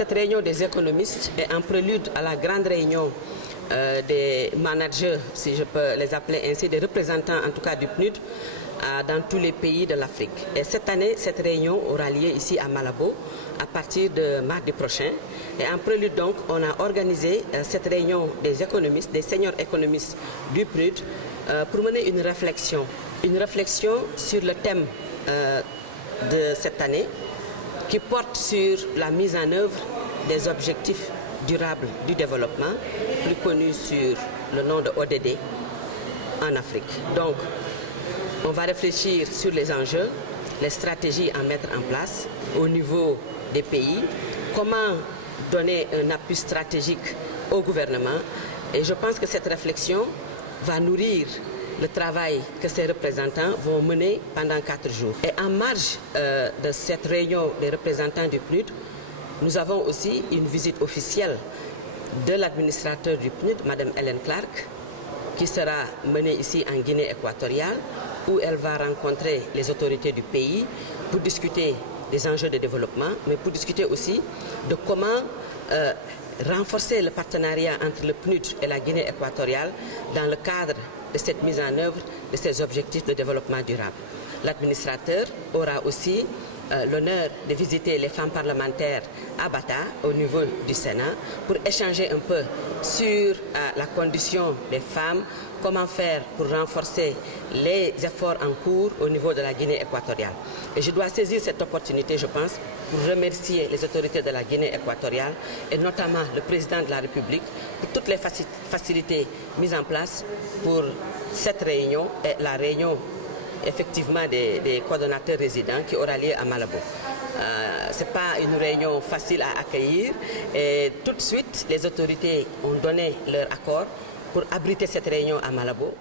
Cette réunion des économistes est un prélude à la grande réunion des managers, si je peux les appeler ainsi, des représentants en tout cas du PNUD dans tous les pays de l'Afrique. Et cette année, cette réunion aura lieu ici à Malabo à partir de mardi prochain. Et en prélude donc, on a organisé cette réunion des économistes, des seniors économistes du PNUD pour mener une réflexion sur le thème de cette année qui porte sur la mise en œuvre des objectifs durables du développement, plus connus sur le nom de ODD en Afrique. Donc, on va réfléchir sur les enjeux, les stratégies à mettre en place au niveau des pays, comment donner un appui stratégique au gouvernement. Et je pense que cette réflexion va nourrir le travail que ces représentants vont mener pendant 4 jours. Et en marge de cette réunion des représentants du PNUD, nous avons aussi une visite officielle de l'administrateur du PNUD, Mme Hélène Clark, qui sera menée ici en Guinée équatoriale, où elle va rencontrer les autorités du pays pour discuter des enjeux de développement, mais pour discuter aussi de comment renforcer le partenariat entre le PNUD et la Guinée équatoriale dans le cadre de cette mise en œuvre de ces objectifs de développement durable. L'administrateur aura aussi l'honneur de visiter les femmes parlementaires à Bata, au niveau du Sénat, pour échanger un peu sur la condition des femmes, comment faire pour renforcer les efforts en cours au niveau de la Guinée équatoriale. Et je dois saisir cette opportunité, je pense, pour remercier les autorités de la Guinée équatoriale et notamment le président de la République pour toutes les facilités mises en place pour cette réunion et la réunion effectivement des coordonnateurs résidents qui aura lieu à Malabo. Ce n'est pas une réunion facile à accueillir et tout de suite les autorités ont donné leur accord pour abriter cette réunion à Malabo.